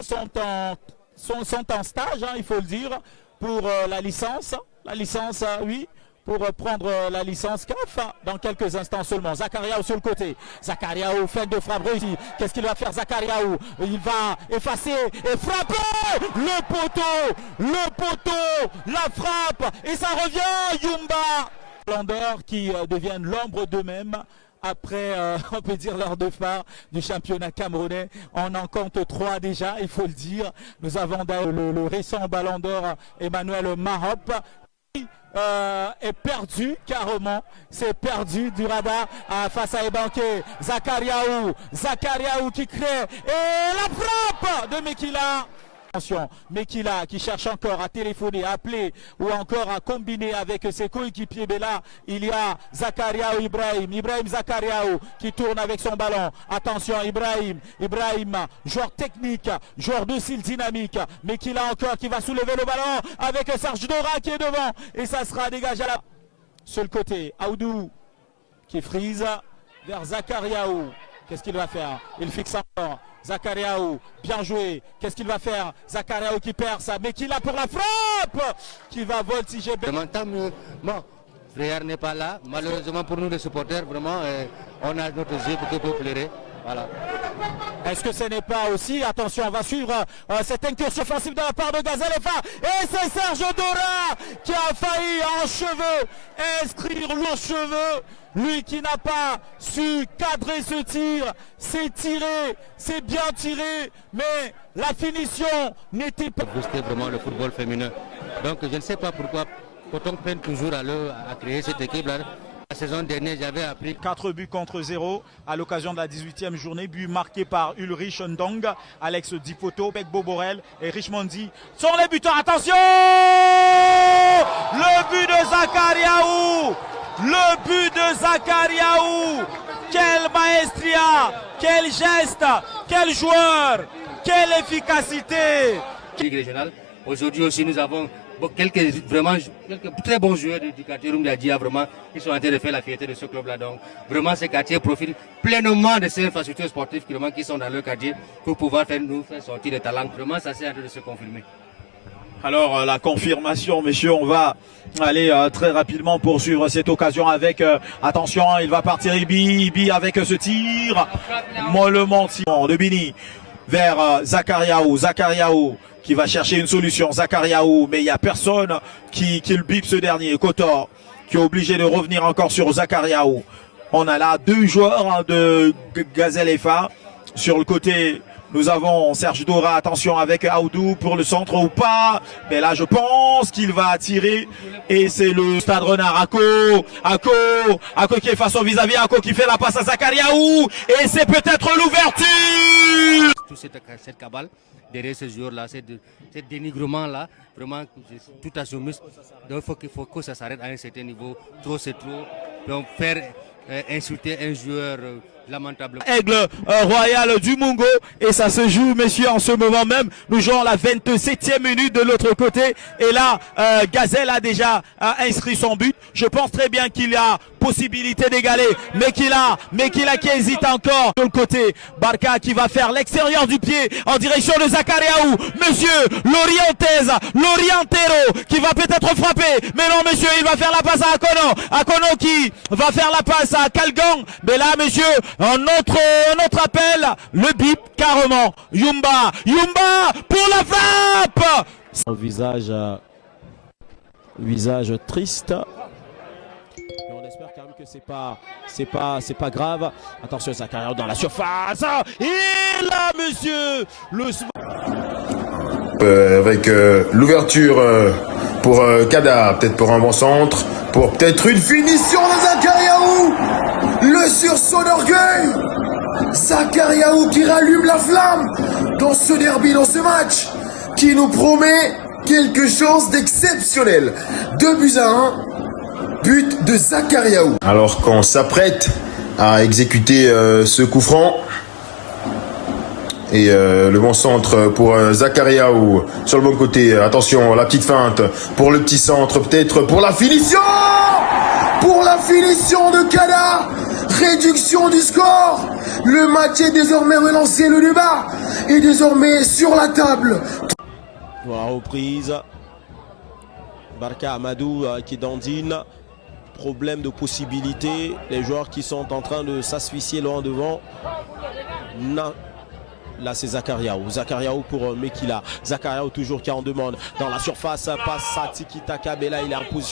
sont en stage, hein, il faut le dire, pour la licence. La licence, oui, pour prendre la licence CAF dans quelques instants seulement. Zakariaou sur le côté. Zakariaou, fin de frappe réussie. Qu'est-ce qu'il va faire Zakariaou? Il va effacer et frapper le poteau, la frappe et ça revient. Yumba. Landor qui deviennent l'ombre d'eux-mêmes. Après, on peut dire l'heure de phare du championnat camerounais. On en compte 3 déjà, il faut le dire. Nous avons le récent ballon d'or Emmanuel Mahop qui est perdu carrément. C'est perdu du radar face à Ebanke. Zakariaou qui crée. Et la frappe de Mekila. Attention, Mekila qui cherche encore à téléphoner, à appeler ou encore à combiner avec ses coéquipiers. Mais là, il y a Zakariaou Ibrahim Zakariaou qui tourne avec son ballon. Attention, Ibrahim, joueur technique, joueur docile, dynamique. Mekila encore qui va soulever le ballon avec Serge Dora qui est devant. Et ça sera dégagé à sur le côté. Aoudou qui frise vers Zakariaou. Qu'est-ce qu'il va faire? Il fixe encore. Zakariaou, bien joué. Qu'est-ce qu'il va faire? Zakariaou qui perd ça. Mais qui l'a pour la frappe? Qui va voltiger. Bon, Frère n'est pas là. Malheureusement pour nous les supporters, vraiment, on a notre jeu pour pleurer. Voilà. Est-ce que ce n'est pas aussi, attention, on va suivre cette incursion offensive de la part de Gazelle FA. Et c'est Serge Dora qui a failli en cheveux inscrire le cheveu. Lui qui n'a pas su cadrer ce tir, c'est tiré, c'est bien tiré, mais la finition n'était pas... Booster vraiment le football féminin. Donc je ne sais pas pourquoi Coton peine toujours à créer cette équipe-là. La saison dernière, j'avais appris 4 buts contre 0 à l'occasion de la 18e journée. But marqué par Ulrich Ndong, Alex Dipoto, Pegbo Borel et Richmondi sont les buteurs. Attention! Le but de Zakariaou! Le but de Zakariaou! Quelle maestria! Quel geste! Quel joueur! Quelle efficacité! Ligue régionale. Aujourd'hui aussi, nous avons quelques très bons joueurs du quartier Rumdiadia vraiment qui sont en train de faire la fierté de ce club-là. Donc vraiment ces quartiers profitent pleinement de ces infrastructures sportives qui sont dans leur quartier pour pouvoir nous faire sortir des talents. Vraiment ça c'est en train de se confirmer. Alors la confirmation, messieurs, on va aller très rapidement poursuivre cette occasion avec attention, il va partir Ibi avec ce tir mollement de Bini vers Zakariaou qui va chercher une solution. Zakariaou, mais il n'y a personne qui le bip ce dernier. Kotor qui est obligé de revenir encore sur Zakariaou. On a là 2 joueurs de Gazelle FA. Sur le côté, nous avons Serge Dora, attention avec Aoudou pour le centre ou pas. Mais là, je pense qu'il va tirer. Et c'est le Stade Renard. Ako qui est face au vis-à-vis. Ako qui fait la passe à Zakariaou. Et c'est peut-être l'ouverture. Toute cette cabale derrière ce joueur-là, ce dénigrement-là, vraiment tout assumé. Donc il faut que ça s'arrête à un certain niveau. Trop, c'est trop. Donc faire insulter un joueur lamentable. Aigle royal du Mungo et ça se joue, messieurs, en ce moment même. Nous jouons la 27e minute de l'autre côté et là Gazelle a déjà inscrit son but. Je pense très bien qu'il y a possibilité d'égaler, mais qu'il a qui hésite encore de le côté. Barca qui va faire l'extérieur du pied en direction de Zakariaou. Monsieur l'Orientero qui va peut-être frapper, mais non monsieur, il va faire la passe à Akono qui va faire la passe à Kalgang, mais là monsieur, un autre appel, le bip carrément. Yumba pour la frappe. Visage triste. Et on espère quand même que c'est pas grave. Attention, Zakariaou dans la surface. Et là, monsieur, avec l'ouverture pour Kada, peut-être pour un bon centre, pour peut-être une finition de Zakariaou. Le sursaut d'orgueil. Zakariaou qui rallume la flamme dans ce derby, dans ce match, qui nous promet quelque chose d'exceptionnel. 2-1, but de Zakariaou. Alors qu'on s'apprête à exécuter ce coup franc, et le bon centre pour Zakariaou sur le bon côté. Attention, la petite feinte pour le petit centre, peut-être pour la finition. Pour la finition de Kada. Réduction du score. Le match est désormais relancé, le débat est désormais sur la table. Voilà, reprise. Barka Amadou qui dandine. Problème de possibilité. Les joueurs qui sont en train de s'asphyxier loin devant. Là c'est Zakariaou. Zakariaou pour Mekila. Zakariaou toujours qui en demande. Dans la surface, passe à Tiki Taka. Mais là il est en position.